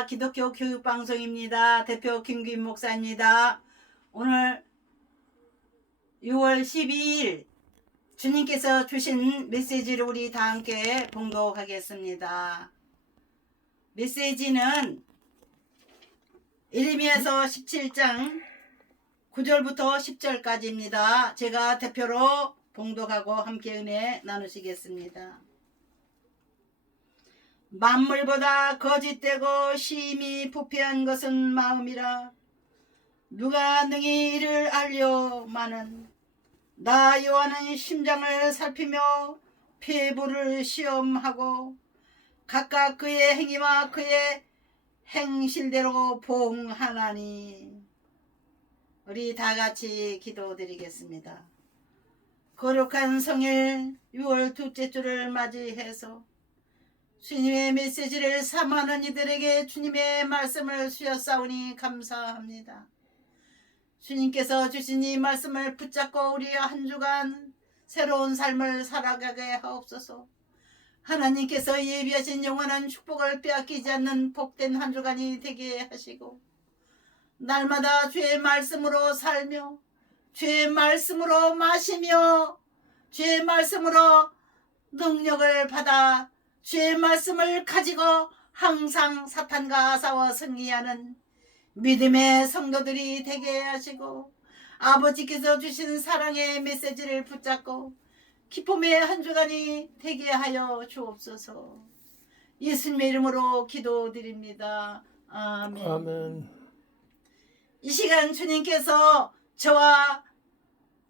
기독교 교육방송입니다. 대표 김규인 목사입니다. 오늘 6월 12일 주님께서 주신 메시지를 우리 다 함께 봉독하겠습니다. 메시지는 예레미야서 17장 9절부터 10절까지입니다. 제가 대표로 봉독하고 함께 은혜 나누시겠습니다. 만물보다 거짓되고 심히 부패한 것은 마음이라. 누가 능히 이를 알려마는. 나 여호와는 심장을 살피며 폐부를 시험하고 각각 그의 행위와 그의 행실대로 보응하나니. 우리 다같이 기도드리겠습니다. 거룩한 성일 6월 둘째 주를 맞이해서 주님의 메시지를 사모하는 이들에게 주님의 말씀을 주셨사오니 감사합니다. 주님께서 주신 이 말씀을 붙잡고 우리 한 주간 새로운 삶을 살아가게 하옵소서. 하나님께서 예비하신 영원한 축복을 빼앗기지 않는 복된 한 주간이 되게 하시고, 날마다 주의 말씀으로 살며 주의 말씀으로 마시며 주의 말씀으로 능력을 받아 주의 말씀을 가지고 항상 사탄과 싸워 승리하는 믿음의 성도들이 되게 하시고, 아버지께서 주신 사랑의 메시지를 붙잡고 기쁨의 한 주간이 되게 하여 주옵소서. 예수님의 이름으로 기도드립니다. 아멘. 아멘. 이 시간 주님께서 저와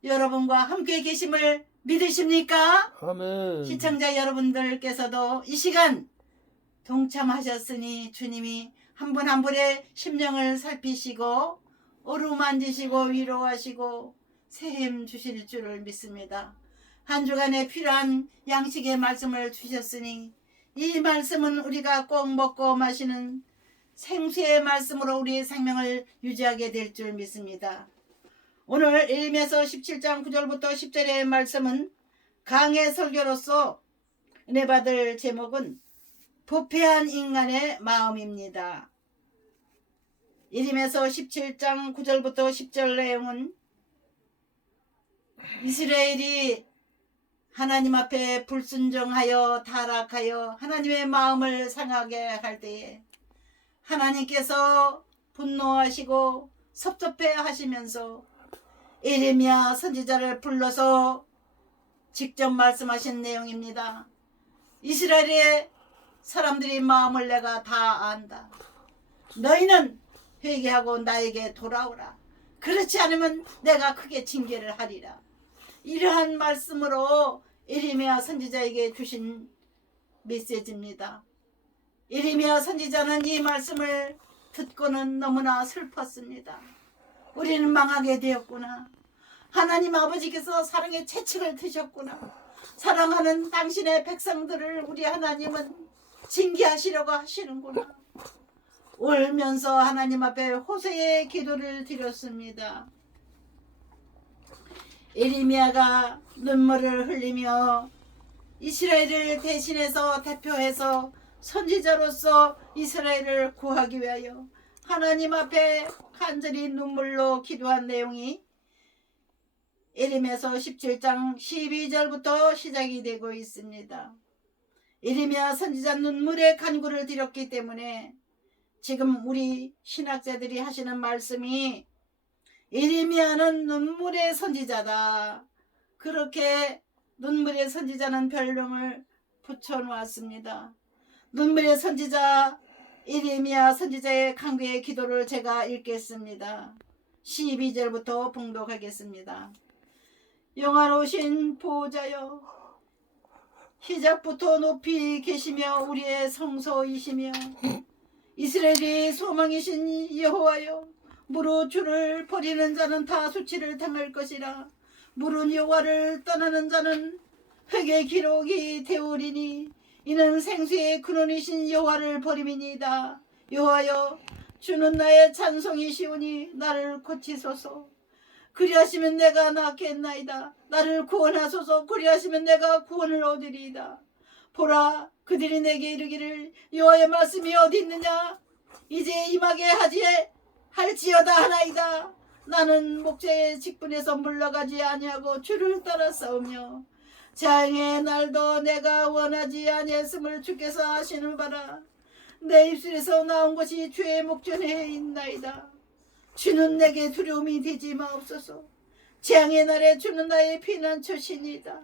여러분과 함께 계심을 믿으십니까? 아멘. 시청자 여러분들께서도 이 시간 동참하셨으니 주님이 한 분 한 분의 심령을 살피시고 어루만지시고 위로하시고 새힘 주실 줄을 믿습니다. 한 주간에 필요한 양식의 말씀을 주셨으니 이 말씀은 우리가 꼭 먹고 마시는 생수의 말씀으로 우리의 생명을 유지하게 될 줄 믿습니다. 오늘 예레미야서 17장 9절부터 10절의 말씀은 강해 설교로서 은혜 받을 제목은 부패한 인간의 마음입니다. 예레미야서 17장 9절부터 10절 내용은 이스라엘이 하나님 앞에 불순종하여 타락하여 하나님의 마음을 상하게 할 때에 하나님께서 분노하시고 섭섭해 하시면서 예레미야 선지자를 불러서 직접 말씀하신 내용입니다. 이스라엘의 사람들이 마음을 내가 다 안다. 너희는 회개하고 나에게 돌아오라. 그렇지 않으면 내가 크게 징계를 하리라. 이러한 말씀으로 예레미야 선지자에게 주신 메시지입니다. 예레미야 선지자는 이 말씀을 듣고는 너무나 슬펐습니다. 우리는 망하게 되었구나. 하나님 아버지께서 사랑의 채찍을 드셨구나. 사랑하는 당신의 백성들을 우리 하나님은 징계하시려고 하시는구나. 울면서 하나님 앞에 호소의 기도를 드렸습니다. 예레미야가 눈물을 흘리며 이스라엘을 대신해서 대표해서 선지자로서 이스라엘을 구하기 위하여 하나님 앞에 간절히 눈물로 기도한 내용이 예레미야서 17장 12절부터 시작이 되고 있습니다. 예레미야 선지자 눈물의 간구를 드렸기 때문에 지금 우리 신학자들이 하시는 말씀이 예레미야는 눈물의 선지자다. 그렇게 눈물의 선지자는 별명을 붙여놓았습니다. 눈물의 선지자 예레미야 선지자의 간구의 기도를 제가 읽겠습니다. 12절부터 봉독하겠습니다. 영화로우신 보호자여, 시작부터 높이 계시며 우리의 성소이시며 이스라엘의 소망이신 여호와여, 무릇 주를 버리는 자는 다 수치를 당할 것이라. 무릇 여호와를 떠나는 자는 획의 기록이 되오리니 이는 생수의 근원이신 여호와를 버림이니이다. 여호와여, 주는 나의 찬송이시오니 나를 고치소서. 그리하시면 내가 낫겠나이다. 나를 구원하소서. 그리하시면 내가 구원을 얻으리이다. 보라, 그들이 내게 이르기를 여호와의 말씀이 어디 있느냐? 이제 임하게 하지 할지어다 하나이다. 나는 목자의 직분에서 물러가지 아니하고 주를 따라 싸우며 재앙의 날도 내가 원하지 아니했음을 주께서 아시는 바라. 내 입술에서 나온 것이 주의 목전에 있나이다. 주는 내게 두려움이 되지 마옵소서. 재앙의 날에 주는 나의 피난처시니이다.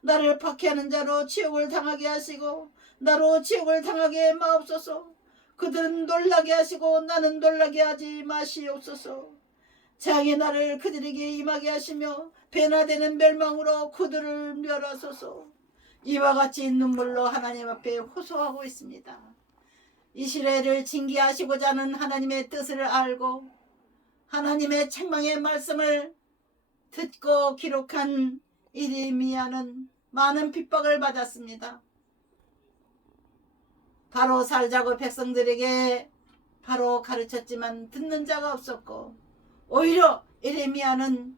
나를 박해하는 자로 지옥을 당하게 하시고 나로 지옥을 당하게 마옵소서. 그들은 놀라게 하시고 나는 놀라게 하지 마시옵소서. 재앙의 날을 그들에게 임하게 하시며 변화되는 멸망으로 그들을 멸하소서. 이와 같이 눈물로 하나님 앞에 호소하고 있습니다. 이스라엘을 징계하시고자 하는 하나님의 뜻을 알고 하나님의 책망의 말씀을 듣고 기록한 이레미야는 많은 핍박을 받았습니다. 바로 살자고 백성들에게 바로 가르쳤지만 듣는 자가 없었고 오히려 이레미야는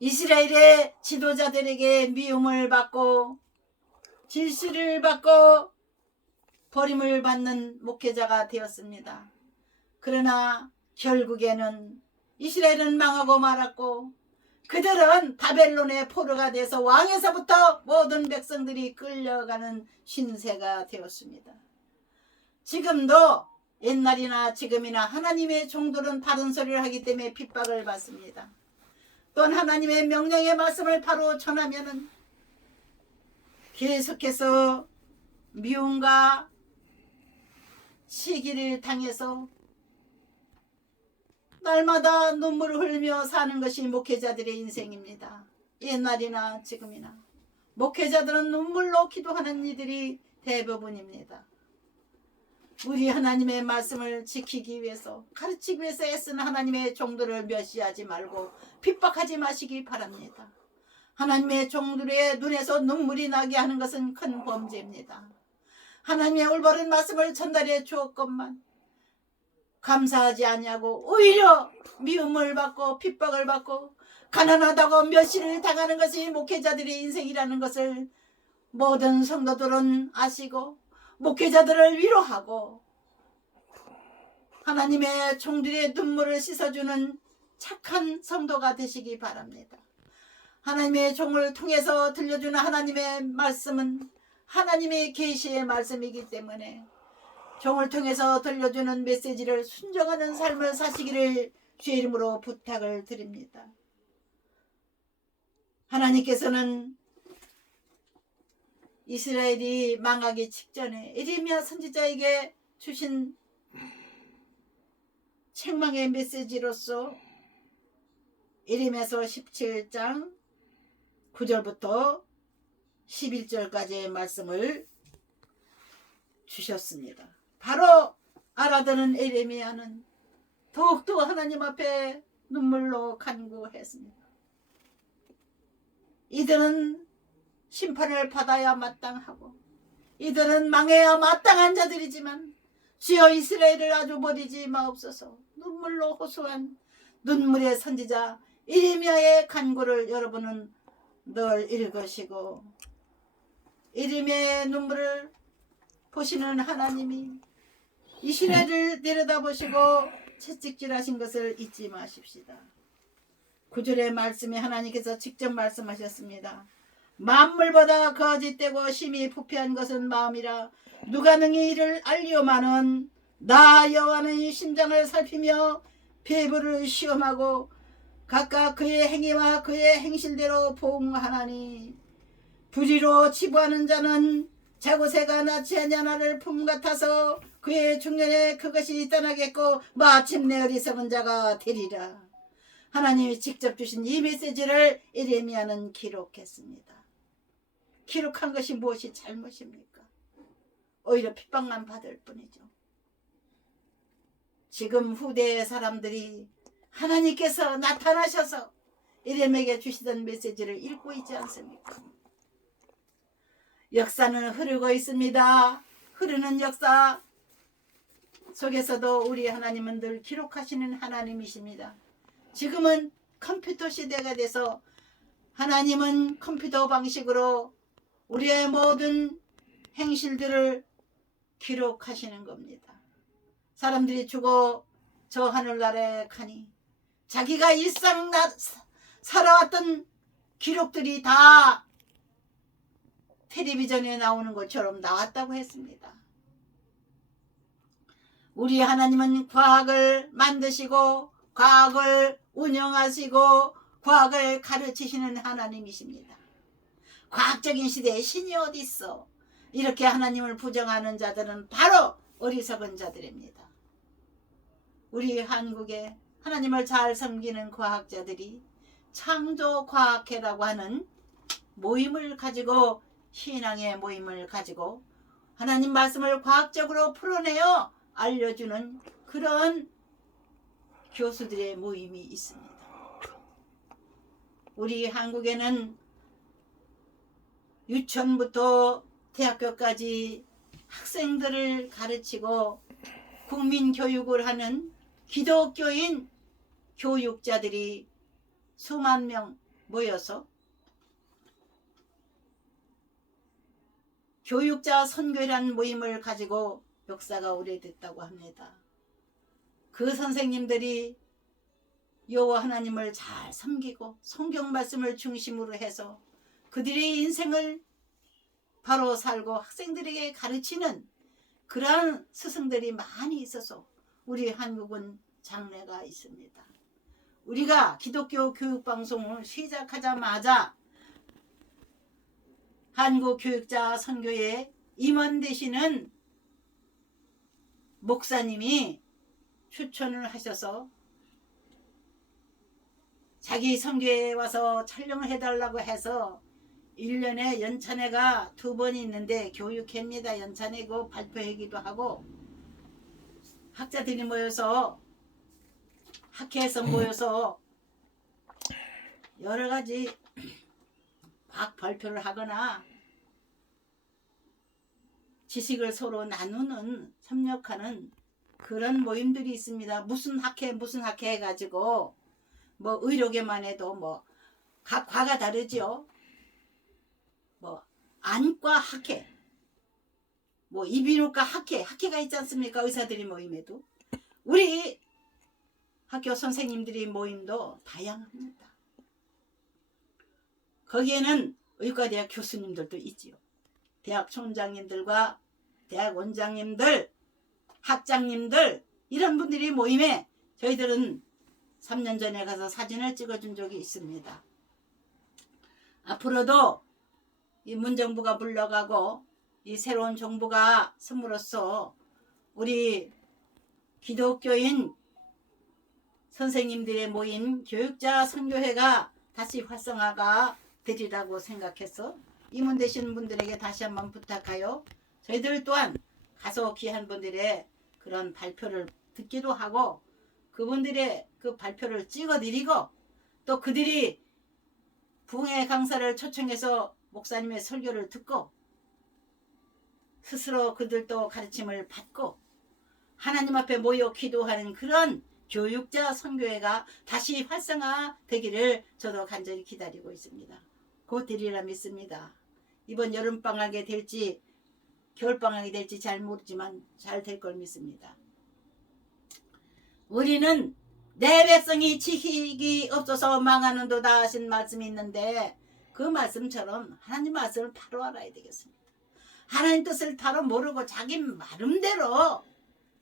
이스라엘의 지도자들에게 미움을 받고 질시를 받고 버림을 받는 목회자가 되었습니다. 그러나 결국에는 이스라엘은 망하고 말았고 그들은 바벨론의 포로가 돼서 왕에서부터 모든 백성들이 끌려가는 신세가 되었습니다. 지금도 옛날이나 지금이나 하나님의 종들은 바른 소리를 하기 때문에 핍박을 받습니다. 또한 하나님의 명령의 말씀을 바로 전하면은 계속해서 미움과 시기를 당해서 날마다 눈물을 흘리며 사는 것이 목회자들의 인생입니다. 옛날이나 지금이나 목회자들은 눈물로 기도하는 이들이 대부분입니다. 우리 하나님의 말씀을 지키기 위해서 가르치기 위해서 애쓰는 하나님의 종들을 멸시하지 말고 핍박하지 마시기 바랍니다. 하나님의 종들의 눈에서 눈물이 나게 하는 것은 큰 범죄입니다. 하나님의 올바른 말씀을 전달해 주었건만 감사하지 아니하고 오히려 미움을 받고 핍박을 받고 가난하다고 멸시를 당하는 것이 목회자들의 인생이라는 것을 모든 성도들은 아시고 목회자들을 위로하고 하나님의 종들의 눈물을 씻어주는 착한 성도가 되시기 바랍니다. 하나님의 종을 통해서 들려주는 하나님의 말씀은 하나님의 계시의 말씀이기 때문에 종을 통해서 들려주는 메시지를 순종하는 삶을 사시기를 주의 이름으로 부탁을 드립니다. 하나님께서는 이스라엘이 망하기 직전에 예레미야 선지자에게 주신 책망의 메시지로서 예레미야서 17장 9절부터 11절까지의 말씀을 주셨습니다. 바로 알아듣는 예레미야는 더욱더 하나님 앞에 눈물로 간구했습니다. 이들은 심판을 받아야 마땅하고 이들은 망해야 마땅한 자들이지만 주여 이스라엘을 아주 버리지 마옵소서. 눈물로 호소한 눈물의 선지자 예레미야의 간구를 여러분은 늘 읽으시고 예레미야의 눈물을 보시는 하나님이 이스라엘을 내려다보시고 채찍질하신 것을 잊지 마십시다. 9절의 말씀에 하나님께서 직접 말씀하셨습니다. 만물보다 거짓되고 심히 부패한 것은 마음이라 누가 능히 이를 알리오마는 나 여호와는 심장을 살피며 배부를 시험하고 각각 그의 행위와 그의 행실대로 보응하나니 불의로 치부하는 자는 자고새가 낳지 아니하나를 품 같아서 그의 중년에 그것이 떠나겠고 마침내 어리석은 자가 되리라. 하나님이 직접 주신 이 메시지를 예레미야는 기록했습니다. 기록한 것이 무엇이 잘못입니까? 오히려 핍박만 받을 뿐이죠. 지금 후대의 사람들이 하나님께서 나타나셔서 예레미야에게 주시던 메시지를 읽고 있지 않습니까? 역사는 흐르고 있습니다. 흐르는 역사 속에서도 우리 하나님은 늘 기록하시는 하나님이십니다. 지금은 컴퓨터 시대가 돼서 하나님은 컴퓨터 방식으로 우리의 모든 행실들을 기록하시는 겁니다. 사람들이 죽어 저 하늘나라에 가니 자기가 일상 살아왔던 기록들이 다 텔레비전에 나오는 것처럼 나왔다고 했습니다. 우리 하나님은 과학을 만드시고 과학을 운영하시고 과학을 가르치시는 하나님이십니다. 과학적인 시대에 신이 어디 있어? 이렇게 하나님을 부정하는 자들은 바로 어리석은 자들입니다. 우리 한국에 하나님을 잘 섬기는 과학자들이 창조과학회라고 하는 모임을 가지고, 신앙의 모임을 가지고 하나님 말씀을 과학적으로 풀어내어 알려주는 그런 교수들의 모임이 있습니다. 우리 한국에는 유치원부터 대학교까지 학생들을 가르치고 국민교육을 하는 기독교인 교육자들이 수만 명 모여서 교육자 선교라는 모임을 가지고 역사가 오래됐다고 합니다. 그 선생님들이 여호와 하나님을 잘 섬기고 성경 말씀을 중심으로 해서 그들의 인생을 바로 살고 학생들에게 가르치는 그러한 스승들이 많이 있어서 우리 한국은 장래가 있습니다. 우리가 기독교 교육방송을 시작하자마자 한국교육자 선교회 임원되시는 목사님이 추천을 하셔서 자기 선교회에 와서 촬영을 해달라고 해서 1년에 연찬회가 2번 있는데 교육회입니다. 연찬회고 발표회기도 하고 학자들이 모여서 학회에서 모여서 여러 가지 과학 발표를 하거나 지식을 서로 나누는 협력하는 그런 모임들이 있습니다. 무슨 학회 해가지고 뭐 의료계만 해도 뭐 각 과가 다르죠. 뭐 안과 학회, 뭐 이비인후과 학회가 있지 않습니까? 의사들이 모임에도 우리 학교 선생님들이 모임도 다양합니다. 거기에는 의과대학 교수님들도 있지요. 대학 총장님들과 대학 원장님들, 학장님들 이런 분들이 모임에 저희들은 3년 전에 가서 사진을 찍어준 적이 있습니다. 앞으로도 이 문정부가 물러가고 이 새로운 정부가 섬으로써 우리 기독교인 선생님들의 모임 교육자 선교회가 다시 활성화가 되리라고 생각해서 임원되시는 분들에게 다시 한번 부탁하여 저희들 또한 가서 귀한 분들의 그런 발표를 듣기도 하고 그분들의 그 발표를 찍어드리고 또 그들이 부흥회 강사를 초청해서 목사님의 설교를 듣고 스스로 그들도 가르침을 받고 하나님 앞에 모여 기도하는 그런 교육자 선교회가 다시 활성화되기를 저도 간절히 기다리고 있습니다. 곧 되리라 믿습니다. 이번 여름방학이 될지 겨울방학이 될지 잘 모르지만 잘 될 걸 믿습니다. 우리는 내 백성이 지식이 없어서 망하는도다 하신 말씀이 있는데 그 말씀처럼 하나님 말씀을 바로 알아야 되겠습니다. 하나님 뜻을 바로 모르고 자기 마음대로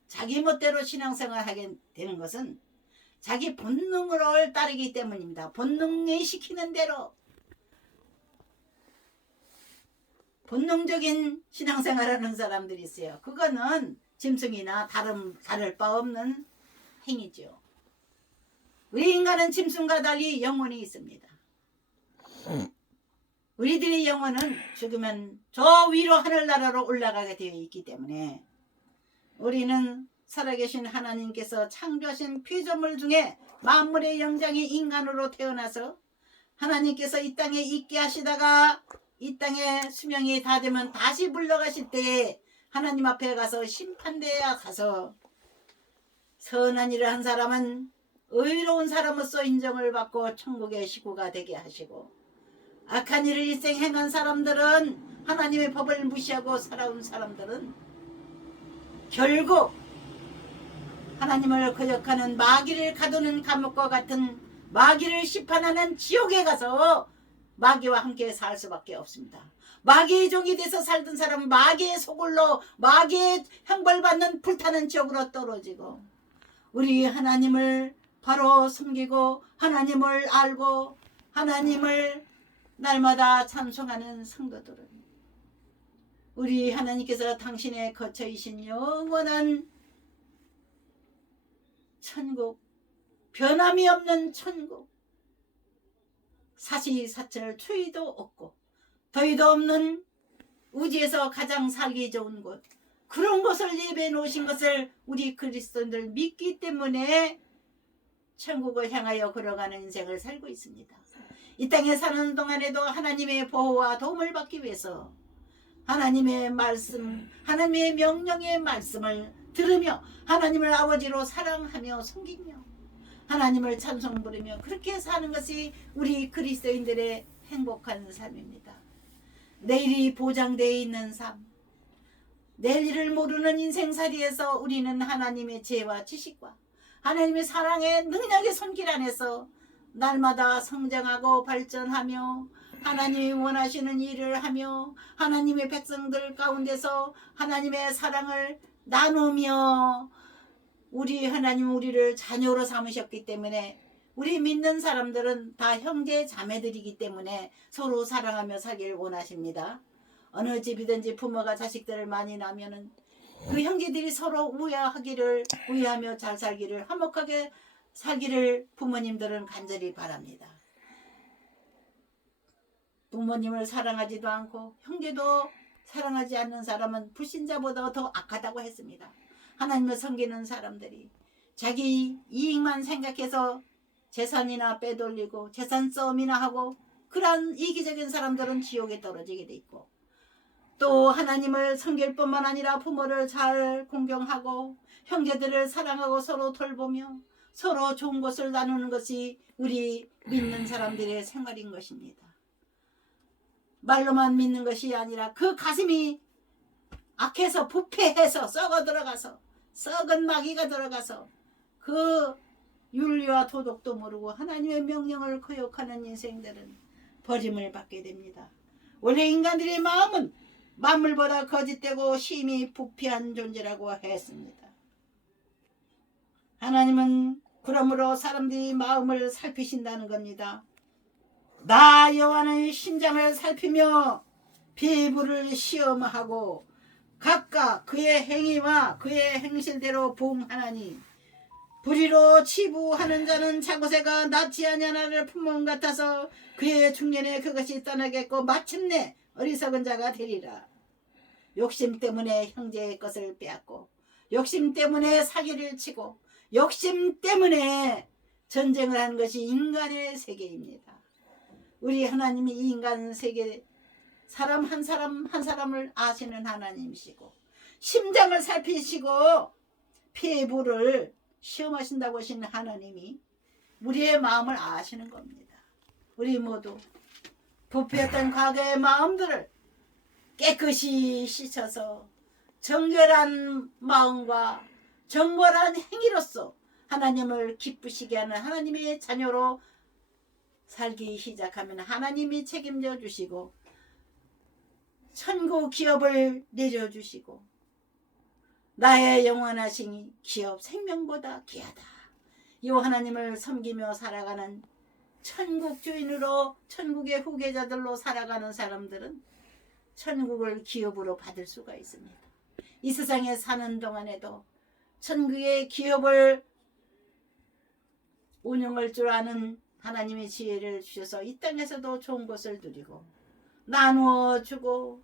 자기 멋대로 신앙생활을 하게 되는 것은 자기 본능을 따르기 때문입니다. 본능이 시키는 대로 본능적인 신앙생활하는 사람들이 있어요. 그거는 짐승이나 다를 바 없는 행위죠. 우리 인간은 짐승과 달리 영혼이 있습니다. 우리들의 영혼은 죽으면 저 위로 하늘나라로 올라가게 되어 있기 때문에 우리는 살아계신 하나님께서 창조하신 피조물 중에 만물의 영장이 인간으로 태어나서 하나님께서 이 땅에 있게 하시다가 이 땅에 수명이 다 되면 다시 물러가실 때에 하나님 앞에 가서 심판대에 가서 선한 일을 한 사람은 의로운 사람으로서 인정을 받고 천국의 식구가 되게 하시고 악한 일을 일생 행한 사람들은 하나님의 법을 무시하고 살아온 사람들은 결국 하나님을 거역하는 마귀를 가두는 감옥과 같은 마귀를 심판하는 지옥에 가서 마귀와 함께 살 수밖에 없습니다. 마귀의 종이 돼서 살던 사람은 마귀의 소굴로 마귀의 형벌받는 불타는 지옥으로 떨어지고, 우리 하나님을 바로 섬기고 하나님을 알고 하나님을 날마다 찬송하는 성도들은 우리 하나님께서 당신의 거처이신 영원한 천국, 변함이 없는 천국, 사시사철 추위도 없고 더위도 없는 우주에서 가장 살기 좋은 곳, 그런 곳을 예배해 놓으신 것을 우리 그리스도인들 믿기 때문에 천국을 향하여 걸어가는 인생을 살고 있습니다. 이 땅에 사는 동안에도 하나님의 보호와 도움을 받기 위해서 하나님의 말씀, 하나님의 명령의 말씀을 들으며 하나님을 아버지로 사랑하며 섬기며 하나님을 찬송 부르며 그렇게 사는 것이 우리 그리스도인들의 행복한 삶입니다. 내일이 보장되어 있는 삶, 내일을 모르는 인생살이에서 우리는 하나님의 지혜와 지식과 하나님의 사랑의 능력의 손길 안에서 날마다 성장하고 발전하며 하나님이 원하시는 일을 하며 하나님의 백성들 가운데서 하나님의 사랑을 나누며, 우리 하나님 우리를 자녀로 삼으셨기 때문에 우리 믿는 사람들은 다 형제 자매들이기 때문에 서로 사랑하며 살기를 원하십니다. 어느 집이든지 부모가 자식들을 많이 낳으면은 그 형제들이 서로 우애하며 잘 살기를, 화목하게 살기를 부모님들은 간절히 바랍니다. 부모님을 사랑하지도 않고 형제도 사랑하지 않는 사람은 불신자보다 더 악하다고 했습니다. 하나님을 섬기는 사람들이 자기 이익만 생각해서 재산이나 빼돌리고 재산 싸움이나 하고, 그러한 이기적인 사람들은 지옥에 떨어지게 돼 있고, 또 하나님을 섬길 뿐만 아니라 부모를 잘 공경하고 형제들을 사랑하고 서로 돌보며 서로 좋은 것을 나누는 것이 우리 믿는 사람들의 생활인 것입니다. 말로만 믿는 것이 아니라 그 가슴이 악해서 부패해서 썩어 들어가서 썩은 마귀가 들어가서 그 윤리와 도덕도 모르고 하나님의 명령을 거역하는 인생들은 버림을 받게 됩니다. 원래 인간들의 마음은 만물보다 거짓되고 심히 부패한 존재라고 했습니다. 하나님은 그러므로 사람들이 마음을 살피신다는 겁니다. 나 여호와는 심장을 살피며 피부를 시험하고 각각 그의 행위와 그의 행실대로 보응하나니, 불의로 치부하는 자는 자고새가 낫지 아니하나를 품은 같아서 그의 중년에 그것이 떠나겠고 마침내 어리석은 자가 되리라. 욕심 때문에 형제의 것을 빼앗고 욕심 때문에 사기를 치고 욕심 때문에 전쟁을 하는 것이 인간의 세계입니다. 우리 하나님이 이 인간 세계 사람 한 사람을 아시는 하나님이시고 심장을 살피시고 피부를 시험하신다고 하신 하나님이 우리의 마음을 아시는 겁니다. 우리 모두 부패했던 과거의 마음들을 깨끗이 씻어서 정결한 마음과 정결한 행위로서 하나님을 기쁘시게 하는 하나님의 자녀로 살기 시작하면 하나님이 책임져 주시고 천국 기업을 내려주시고 나의 영원하신 기업 생명보다 귀하다. 이 하나님을 섬기며 살아가는 천국 주인으로 천국의 후계자들로 살아가는 사람들은 천국을 기업으로 받을 수가 있습니다. 이 세상에 사는 동안에도 천국의 기업을 운영할 줄 아는 하나님의 지혜를 주셔서 이 땅에서도 좋은 것을 누리고 나누어 주고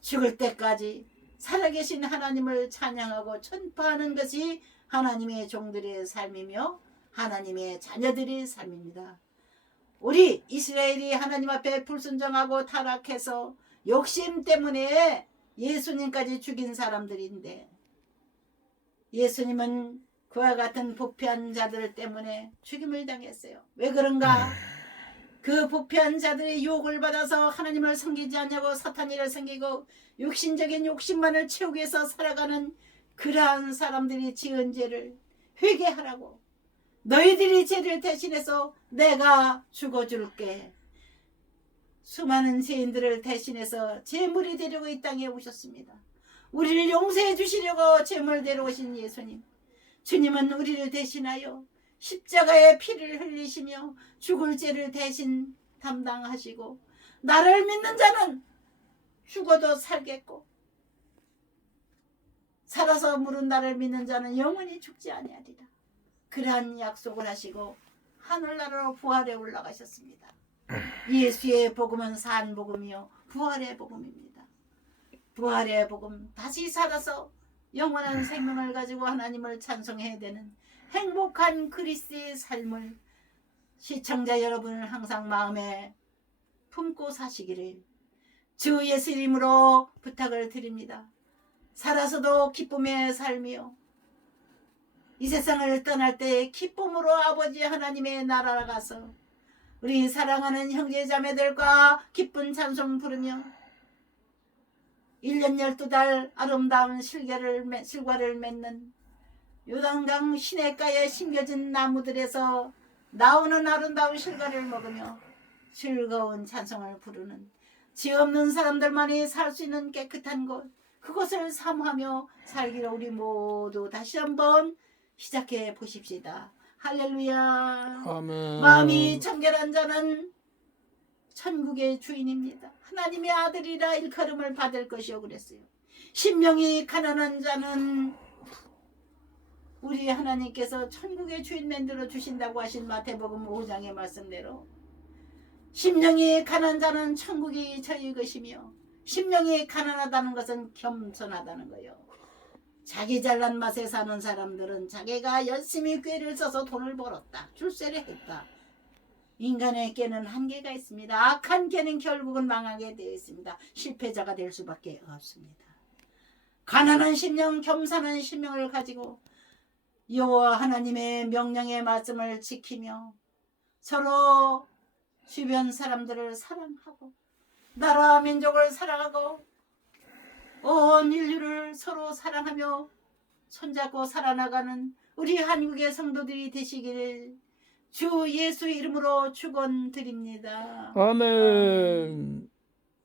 죽을 때까지 살아계신 하나님을 찬양하고 전파하는 것이 하나님의 종들의 삶이며 하나님의 자녀들의 삶입니다. 우리 이스라엘이 하나님 앞에 불순종하고 타락해서 욕심 때문에 예수님까지 죽인 사람들인데, 예수님은 그와 같은 부패한 자들 때문에 죽임을 당했어요. 왜 그런가? 그 부패한 자들의 유혹을 받아서 하나님을 섬기지 않냐고 사탄이를 섬기고 육신적인 욕심만을 채우기 위해서 살아가는 그러한 사람들이 지은 죄를 회개하라고. 너희들이 죄를 대신해서 내가 죽어줄게. 수많은 죄인들을 대신해서 제물이 되려고 이 땅에 오셨습니다. 우리를 용서해 주시려고 제물 데려오신 예수님. 주님은 우리를 대신하여 십자가의 피를 흘리시며 죽을 죄를 대신 담당하시고 나를 믿는 자는 죽어도 살겠고 살아서 물은 나를 믿는 자는 영원히 죽지 아니하리라. 그러한 약속을 하시고 하늘나라로 부활에 올라가셨습니다. 예수의 복음은 산 복음이요 부활의 복음입니다. 부활의 복음, 다시 살아서 영원한 생명을 가지고 하나님을 찬송해야 되는 행복한 그리스도의 삶을 시청자 여러분을 항상 마음에 품고 사시기를 주 예수 이름으로 부탁을 드립니다. 살아서도 기쁨의 삶이요 이 세상을 떠날 때 기쁨으로 아버지 하나님의 나라로 가서 우리 사랑하는 형제자매들과 기쁜 찬송 부르며 1년 12달 아름다운 실과를 맺는 요단강 시냇가에 심겨진 나무들에서 나오는 아름다운 실과를 먹으며 즐거운 찬송을 부르는 죄 없는 사람들만이 살 수 있는 깨끗한 곳, 그것을 사모하며 살기로 우리 모두 다시 한번 시작해 보십시다. 할렐루야. 아멘. 마음이 청결한 자는 천국의 주인입니다. 하나님의 아들이라 일컬음을 받을 것이요 그랬어요. 심령이 가난한 자는 우리 하나님께서 천국의 주인 만들어 주신다고 하신 마태복음 5장의 말씀대로 심령이 가난한 자는 천국이 저희 것이며 심령이 가난하다는 것은 겸손하다는 거예요. 자기 잘난 맛에 사는 사람들은 자기가 열심히 꾀를 써서 돈을 벌었다. 출세를 했다. 인간의 꾀는 한계가 있습니다. 악한 꾀는 결국은 망하게 되어 있습니다. 실패자가 될 수밖에 없습니다. 가난한 심령, 겸손한 심령을 가지고 여호와 하나님의 명령의 말씀을 지키며 서로 주변 사람들을 사랑하고 나라 민족을 사랑하고 온 인류를 서로 사랑하며 손잡고 살아나가는 우리 한국의 성도들이 되시기를 주 예수 이름으로 축원드립니다. 아멘.